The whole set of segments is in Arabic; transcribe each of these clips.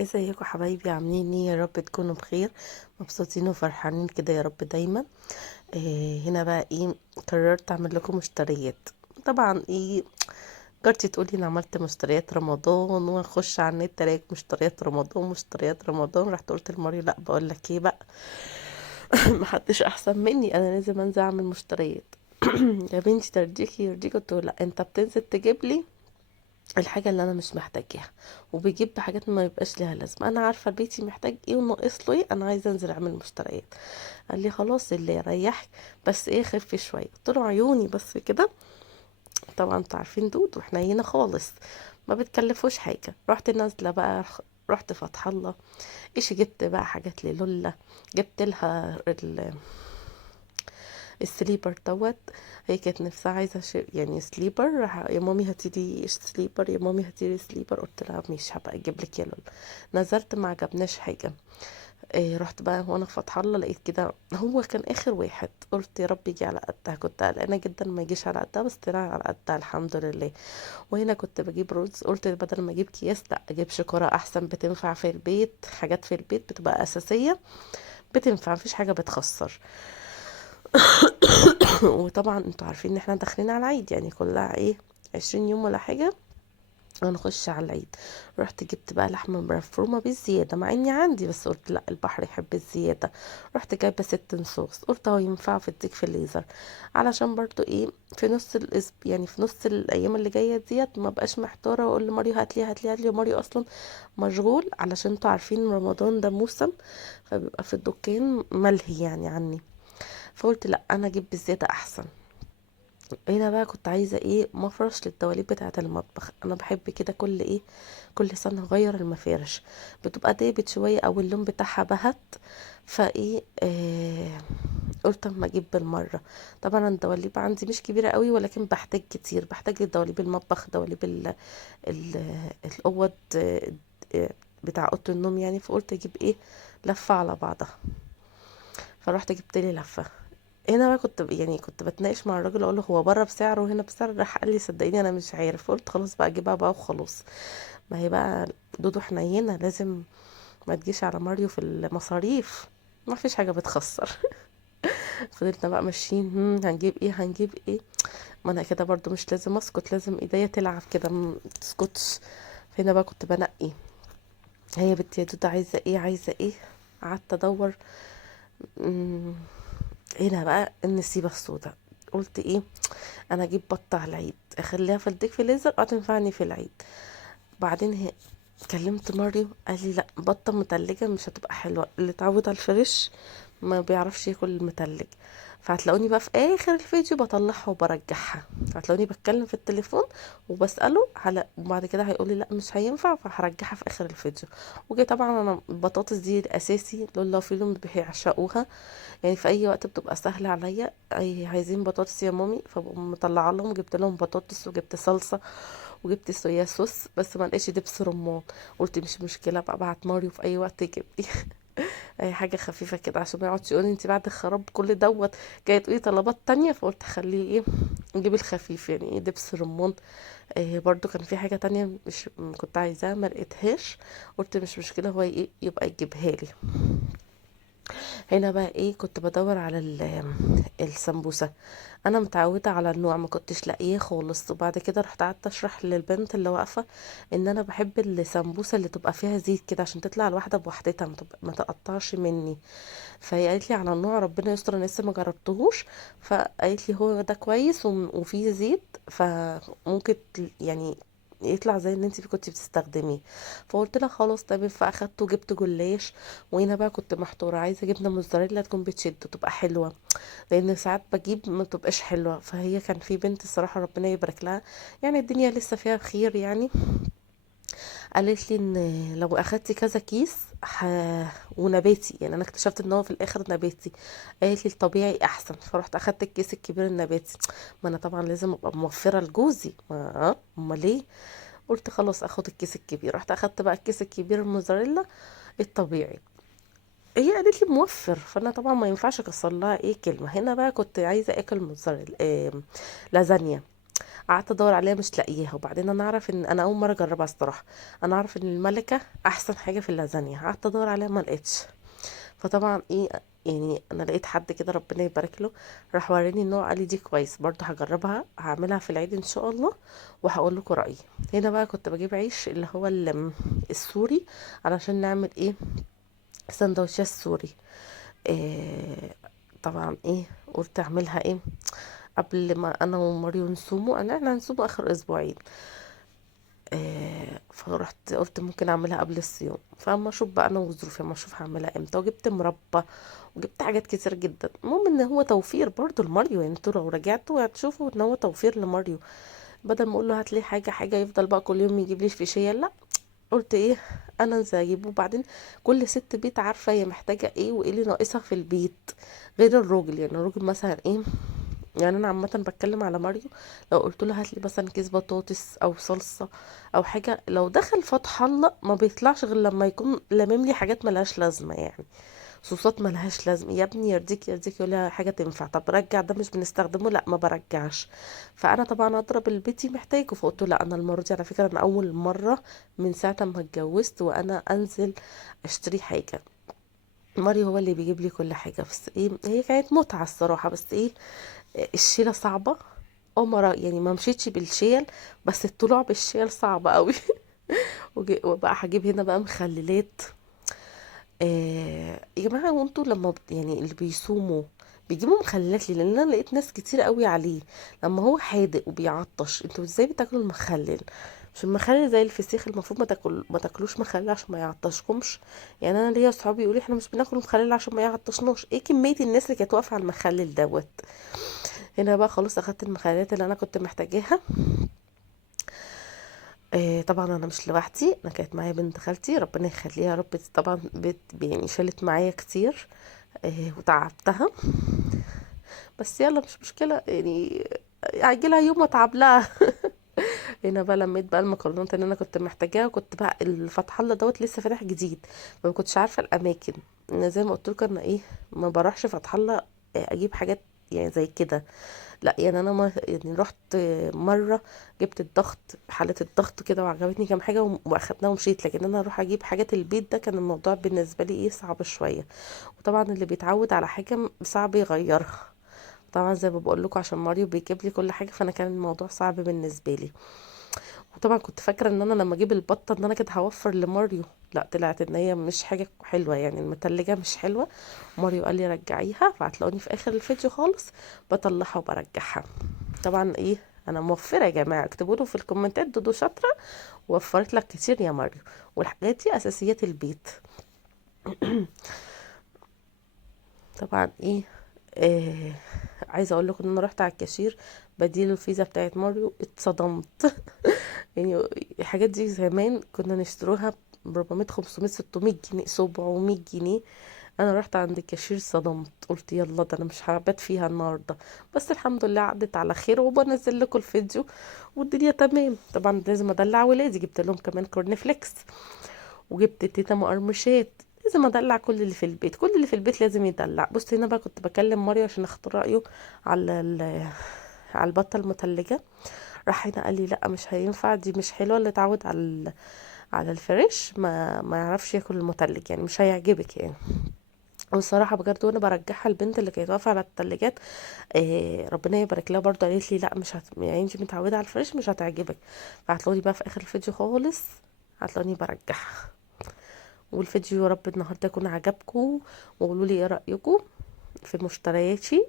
ازيكم حبايبي؟ عاملين ايه؟ يا رب تكونوا بخير، مبسوطين وفرحانين كده يا رب دايما. هنا بقى ايه؟ قررت اعمل لكم مشتريات. طبعا ايه، جارتي تقولي انا عملت مشتريات رمضان، واخش على النت الاقي مشتريات رمضان مشتريات رمضان. رحت قلت لماري لا، بقول لك ايه بقى، محدش احسن مني، انا لازم انزل اعمل مشتريات. يا بنتي ترضيكي يرضيكي؟ قلت له لا، انت بتنزل تجيب لي الحاجة اللي انا مش محتاجاها، وبيجيب حاجات ما يبقاش ليها لازمة. انا عارفة بيتي محتاج ايه وناقص له ايه، انا عايزة انزل اعمل مشتريات. قال لي خلاص اللي يريحك، بس ايه خفي شوية. قلت له عيوني بس كده. طبعا انتوا عارفين دود وحنينة خالص، ما بتكلفوش حاجة. رحت نازلة بقى، رحت فتح الله، ايش جبت بقى حاجات للولا. جبت لها السليبر دوت. هي كانت نفسها عايزه يعني سليبر. يا مامي هاتيلي سليبر، يا مامي هاتيلي سليبر. قلت لها مش هبقى اجيب لك يا لول. نزلت ما عجبناش حاجه. رحت بقى وانا فاتحه الله، لقيت كده هو كان اخر واحد. قلت يا رب يجي على قدها، كنت قلقانه جدا ما يجيش على قدها، بس طلع على قدها الحمد لله. وهنا كنت بجيب رز، قلت بدل ما اجيب اكياس لا اجيب شكارة احسن، بتنفع في البيت، حاجات في البيت بتبقى اساسيه، بتنفع مفيش حاجه بتخسر. وطبعا انتوا عارفين ان احنا داخلين على العيد، يعني كلها ايه، 20 يوم ولا حاجة هنخش على العيد. رحت جبت بقى لحمة مفرومة بالزيادة، مع اني عندي، بس قلت لا البحر يحب الزيادة. رحت جايبة 6 نصوص، قلت اهو ينفع في الديك في الليزر، علشان برضو ايه، في نص يعني في نص الايام اللي جاية ديت ما بقاش محتارة واقول لماريو هاتلي هاتلي هاتلي، وماريو اصلا مشغول، علشان انتوا عارفين رمضان ده موسم، فبيبقى في الدكان ملهي يعني عني. فقلت لا انا اجيب بالزيادة احسن. هنا بقى كنت عايزة ايه، مفرش للدواليب بتاعة المطبخ. انا بحب كده كل ايه، كل سنة اغير المفارش، بتبقى دابت شوية او اللون بتاعها بهت. فايه قلت اما اجيب بالمرة. طبعا الدواليب عندي مش كبيرة قوي، ولكن بحتاج كتير، بحتاج دواليب المطبخ، دواليب ال الاوض، بتاع اوضه النوم يعني. فقلت اجيب ايه، لفة على بعضها. فروحت جبت لي لفة. هنا بقى كنت يعني كنت بتناقش مع الراجل، اقول له هو بره بسعر وهنا بسعر، راح قال لي صدقيني انا مش عارف. قلت خلاص بقى اجيبها بقى وخلاص، ما هي بقى دودو حنينه، لازم ما تجيش على ماريو في المصاريف، ما فيش حاجه بتخسر. فضلنا بقى ماشيين، هنجيب ايه هنجيب ايه. ما انا كده برضو مش لازم اسكت، لازم ايديا تلعب كده ما تسكتش. هنا بقى كنت بنقي، هي بنتي يا دودو عايزه ايه عايزه ايه. قعدت ادور. مم، هنا بقى النسيبه السوداء. قلت ايه، انا اجيب بطة على العيد، اخليها في الديك في الليزر، تنفعني في العيد. بعدين كلمت ماريو، قال لي لا بطة متلجة مش هتبقى حلوة، اللي اتعود على الفريش ما بيعرفش ياكل المتلج. فهتلاقوني بقى في اخر الفيديو بطلعها وبرجعها، هتلاقوني بتكلم في التليفون وبسأله على، وبعد كده هيقولي لا مش هينفع، فهرجعها في اخر الفيديو. وجي طبعا انا البطاطس دي الاساسي، لولا في لهم بيعشقوها، يعني في اي وقت بتبقى سهله عليا، اي عايزين بطاطس يا مامي فبقوم مطلعه لهم. جبت لهم بطاطس وجبت صلصه وجبت صويا صوص، بس ما لقيتش دبس رمان. قلت مش مشكله بقى، ابعت ماريو في اي وقت يجيب لي اي حاجه خفيفه كده، عشان ما يقعدش يقول انت بعد الخراب كل دوت جايه تقولي طلبات تانية. فقلت خليه ايه، نجيب الخفيف يعني ايه، دبس رمان. برضو كان في حاجه تانية مش كنت عايزاها ما لقيتهاش، قلت مش مشكله هو ايه يبقى يجيبها لي. هنا بقى ايه، كنت بدور على السمبوسة. انا متعودة على النوع ما كنتش لاقيه خالص، وبعد كده رحت قعدت اشرح للبنت اللي واقفة ان انا بحب السمبوسة اللي تبقى فيها زيت كده، عشان تطلع الواحدة بوحدتها ما تقطعش مني. فهي قالت لي على النوع، ربنا يستر انا لسه ما جربتهوش. فقالت لي هو ده كويس وفيه زيت، فممكن يعني يطلع زي اللي انت كنتي بتستخدميه. فقلت لها خلاص تمام، فاخدته وجبت جلاش. وهنا بقى كنت محتاره، عايزه جبنه موتزاريلا تكون بتشد تبقى حلوه، لان ساعات بجيب ما بتبقاش حلوه. فهي كان في بنت الصراحه ربنا يبارك لها، يعني الدنيا لسه فيها خير يعني، قالت لي ان لو اخدتي كذا كيس ونباتي، يعني انا اكتشفت ان هو في الاخر نباتي، قالت لي الطبيعي احسن. فرحت اخدت الكيس الكبير النباتي. ما انا طبعا لازم ابقى موفره لجوزي، ما امال ايه. قلت خلاص اخد الكيس الكبير. رحت اخدت بقى الكيس الكبير الموزاريلا الطبيعي. هي قالت لي موفر، فانا طبعا ما ينفعش اكسر لها ايه كلمه. هنا بقى كنت عايزه اكل موزاريلا لازانيا. قعدت ادور عليها مش لاقياها، وبعدين انا اعرف ان انا اول مره اجربها الصراحه، انا اعرف ان الملكه احسن حاجه في اللازانيا، قعدت ادور عليها ما لقيتش. فطبعا ايه، يعني انا لقيت حد كده ربنا يبارك له، راح وريني النوع، قال لي دي كويس برضه، هجربها هعملها في العيد ان شاء الله وهقول لكم رايي. هنا بقى كنت بجيب عيش اللي هو السوري، علشان نعمل ايه، سندوتشات سوري. إيه، طبعا ايه، قلت اعملها ايه قبل ما انا وماريو نصوموا، احنا هنصوم اخر اسبوعين. فرحت قلت ممكن اعملها قبل الصيام، فاما اشوف بقى انا وظروفي، اما اشوف هعملها امتى، وجبت مربى وجبت حاجات كتير جدا. المهم ان هو توفير برضو لماريو، يعني انتوا لو رجعتوا هتشوفوا ان هو توفير لماريو، بدل ما اقول له هات لي حاجه حاجه يفضل بقى كل يوم يجيب لي فيشيه، لا، قلت ايه، انا انزل اجيبه. وبعدين كل ست بيت عارفه هي محتاجه ايه وايه اللي ناقصها في البيت، غير الراجل. يعني الراجل مثلا ايه، يعني انا عامه بتكلم على ماريو، لو قلت له هات لي مثلا كيس بطاطس او صلصه او حاجه، لو دخل فتح الله ما بيطلعش غير لما يكون لامم لي حاجات ملهاش لازمه، يعني صوصات ملهاش لازمه. يا ابني يرضيك يرضيك، يقول لها حاجه تنفع، طب رجع ده مش بنستخدمه، لا ما برجعش. فانا طبعا اضرب البيتي محتاجه، فقلت له لا، انا المره دي على فكره انا اول مره من ساعه ما اتجوزت وانا انزل اشتري حاجه، ماريو هو اللي بيجيب لي كل حاجه. بس ايه، هي كانت متعه الصراحه، بس ايه، الشيله صعبه. مرة يعني ما مشيتش بالشيل، بس الطلوع بالشيل صعب قوي. وبقى هجيب هنا بقى مخللات. يا جماعة، وانتوا لما يعني اللي بيصوموا بيجيبوا مخللات ليه؟ لان انا لقيت ناس كتير قوي عليه، لما هو حادق وبيعطش انتوا ازاي بتاكلوا المخلل؟ مش المخلل زي الفسيخ المفروض ما تاكلوش مخلل عشان ما يعطشكمش؟ يعني انا ليا صحابي يقولوا احنا مش بناكل مخلل عشان ما يعطشناش. ايه كمية الناس اللي كانت واقفة على المخلل دوت؟ هنا بقى خلاص اخدت المخللات اللي انا كنت محتاجاها. طبعا انا مش لوحدي، انا كانت معايا بنت خالتي ربنا يخليها يا رب، طبعا يعني شالت معايا كتير وتعبتها، بس يلا مش مشكله يعني، هيجيلها يوم اتعب لها. هنا بقى لميت بقى المكرونات اللي انا كنت محتاجاها، وكنت بقى الفتح الله دوت لسه فاتح جديد، ما كنتش عارفه الاماكن. انا زي ما قلت لكم انا ايه، ما بروحش فتح الله اجيب حاجات يعني زي كده، لا يعني انا ما يعني رحت مره جبت الضغط، حاله الضغط كده وعجبتني كام حاجه واخدناها ومشيت، لكن انا اروح اجيب حاجات البيت ده كان الموضوع بالنسبه لي ايه، صعب شويه. وطبعا اللي بيتعود على حاجه صعب يغيرها، طبعا زي ما بقول لكم عشان ماريو بيجيب لي كل حاجه، فانا كان الموضوع صعب بالنسبه لي. وطبعا كنت فاكره ان انا لما اجيب البطه ان انا كده هوفر لماريو، لا طلعت ان هي مش حاجه حلوه، يعني المتلجه مش حلوه. ماريو قال لي رجعيها، فهتلاقوني في اخر الفيديو خالص بطلعها وبرجعها. طبعا ايه، انا موفره يا جماعه، اكتبوا له في الكومنتات دودو شاطره وفرت لك كتير يا ماريو، والحاجات دي اساسيات البيت. طبعا ايه، آه عايزه اقول لكم ان انا رحت على الكاشير بديل الفيزا بتاعت ماريو، اتصدمت. يعني الحاجات دي زمان كنا نشتروها ب 400 500 600 جنيه، 700 جنيه. انا رحت عند الكاشير صدمت، قلت يلا ده انا مش هبات فيها النهارده. بس الحمد لله عدت على خير، وبنزل لكم الفيديو والدنيا تمام. طبعا لازم ادلع ولادي، جبت لهم كمان كورن فليكس، وجبت تيتا مقرمشات، لازم ادلع كل اللي في البيت، كل اللي في البيت لازم يدلع. بص هنا بقى كنت بكلم ماريو عشان اخد رايه على على البطه المتلجه، راح هنا قال لي لا مش هينفع، دي مش حلوه، اللي اتعود على على الفريش ما يعرفش ياكل المتلج، يعني مش هيعجبك يعني. والصراحه بجد وانا برجعها البنت اللي كانت واقفه على التلاجات، ربنا يبارك لها برضه، قالت لي لا مش يعني انت متعوده على الفريش مش هتعجبك. فهتلاقوني بقى في اخر الفيديو خالص هتلاقوني برجعها. والفيديو يا رب النهارده يكون عجبكم، وقولوا لي ايه رايكم في مشترياتي.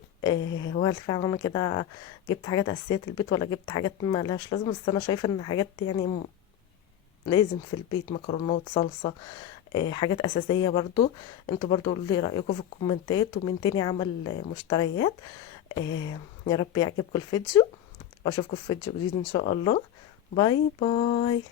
هو هل فعلا انا كده جبت حاجات اساسيه البيت ولا جبت حاجات ما لهاش لازمه؟ بس انا شايفه ان حاجات يعني لازم في البيت، مكرونات صلصه، حاجات اساسيه برضو. انتوا برضو قولوا لي رايكم في الكومنتات، ومين تاني عمل مشتريات. يا رب يعجبكم الفيديو، واشوفكم في فيديو جديد ان شاء الله. باي باي.